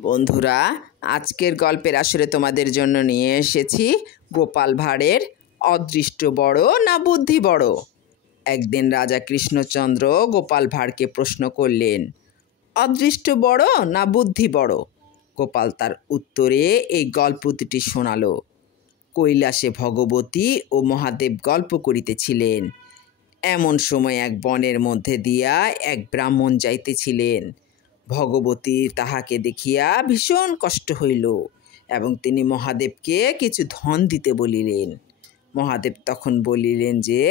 বন্ধুরা, আজকের গল্পের আসরে তোমাদের জন্য নিয়ে এসেছি গোপাল ভাঁড়ের অদৃষ্ট বড় না বুদ্ধি বড়। একদিন রাজা কৃষ্ণচন্দ্র গোপাল ভাঁড়কে প্রশ্ন করলেন, অদৃষ্ট বড় না বুদ্ধি বড়? গোপাল তার উত্তরে এই গল্প দুটি শোনালো। কৈলাসে ভগবতী ও মহাদেব গল্প করিতেছিলেন। এমন সময় এক বনের মধ্যে দিয়া এক ব্রাহ্মণ যাইতেছিলেন। ভগবতী তাহাকে দেখিয়া ভীষণ কষ্ট হইল এবং তিনি মহাদেবকে কিছু ধন দিতে বলিলেন। মহাদেব তখন বলিলেন যে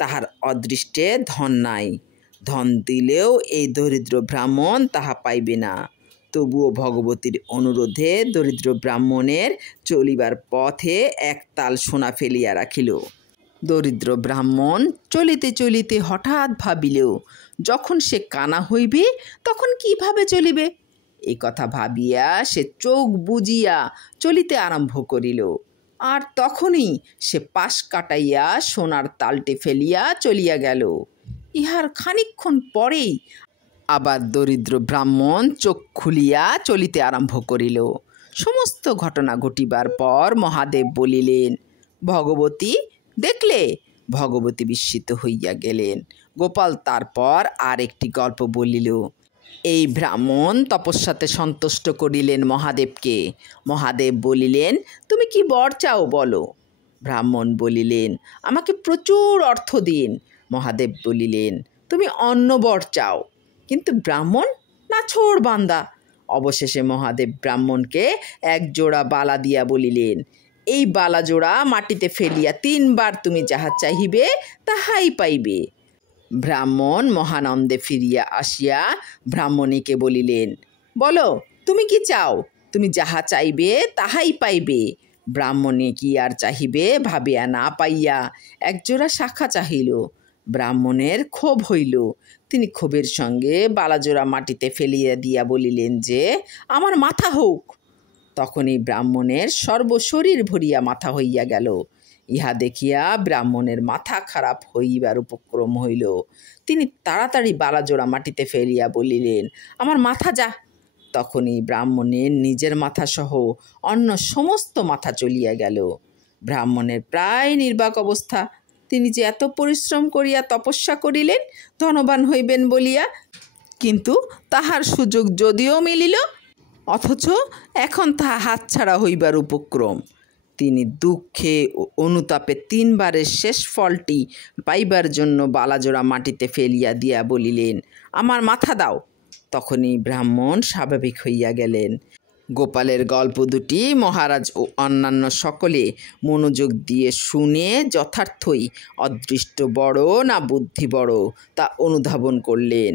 তাহার অদৃষ্টে ধন নাই, ধন দিলেও এই দরিদ্র ব্রাহ্মণ তাহা পাইবে না। তবুও ভগবতীর অনুরোধে দরিদ্র ব্রাহ্মণের চলিবার পথে এক তাল সোনা ফেলিয়া রাখিল। দরিদ্র ব্রাহ্মণ চলিতে চলিতে হঠাৎ ভাবিল, যখন সে কানা হইবে তখন কিভাবে চলিবে। এই কথা ভাবিয়া সে চোখ বুজিয়া চলিতে আরম্ভ করিল। আর তখনই সে পাশ কাটাইয়া সোনার তালটি ফেলিয়া চলিয়া গেল। ইহার খানিকক্ষণ পরেই আবার দরিদ্র ব্রাহ্মণ চোখ খুলিয়া চলিতে আরম্ভ করিল। সমস্ত ঘটনা ঘটিবার পর মহাদেব বলিলেন, ভগবতী দেখলে? ভগবতী বিস্মিত হইয়া গেলেন। গোপাল তারপর আর একটি গল্প বলিল। এই ব্রাহ্মণ তপস্যাতে সন্তুষ্ট করিলেন মহাদেবকে। মহাদেব বলিলেন, তুমি কি বর চাও বলো? ব্রাহ্মণ বলিলেন, আমাকে প্রচুর অর্থ দিন। মহাদেব বলিলেন, তুমি অন্য বর চাও। কিন্তু ব্রাহ্মণ নাছোড় বান্দা। অবশেষে মহাদেব ব্রাহ্মণকে এক জোড়া বালা দিয়া বলিলেন, এই বালা জোড়া মাটিতে ফেলিয়া 3 বার তুমি যাহা চাহিবে তাহাই পাইবে। ব্রাহ্মণ মহানন্দে ফিরিয়া আসিয়া ব্রাহ্মণীকে বলিলেন, বলো তুমি কি চাও? তুমি যাহা চাইবে তাহাই পাইবে। ব্রাহ্মণী কি আর চাহিবে ভাবিয়া না পাইয়া একজোড়া শাখা চাহিল। ব্রাহ্মণের ক্ষোভ হইল। তিনি ক্ষোভের সঙ্গে বালাজোড়া মাটিতে ফেলিয়া দিয়া বলিলেন যে আমার মাথা হোক। তখনই ব্রাহ্মণের সর্বশরীর ভরিয়া মাথা হইয়া গেল। ইহা দেখিয়া ব্রাহ্মণের মাথা খারাপ হইবার উপক্রম হইল। তিনি তাড়াতাড়ি বালাজোড়া মাটিতে ফেলিয়া বলিলেন, আমার মাথা যা। তখনই ব্রাহ্মণের নিজের মাথা সহ অন্য সমস্ত মাথা চলিয়া গেল। ব্রাহ্মণের প্রায় নির্বাক অবস্থা। তিনি যে এত পরিশ্রম করিয়া তপস্যা করিলেন ধনবান হইবেন বলিয়া, কিন্তু তাহার সুযোগ যদিও মিলিল, অথচ এখন তাহা হাতছাড়া হইবার উপক্রম। তিনি দুঃখে ও অনুতাপে 3 বারের শেষ ফলটি পাইবার জন্য বালাজোড়া মাটিতে ফেলিয়া দিয়া বলিলেন, আমার মাথা দাও। তখনই ব্রাহ্মণ স্বাভাবিক হইয়া গেলেন। গোপালের গল্প দুটি মহারাজ ও অন্যান্য সকলে মনোযোগ দিয়ে শুনে যথার্থই অদৃষ্ট বড় না বুদ্ধি বড় তা অনুধাবন করলেন।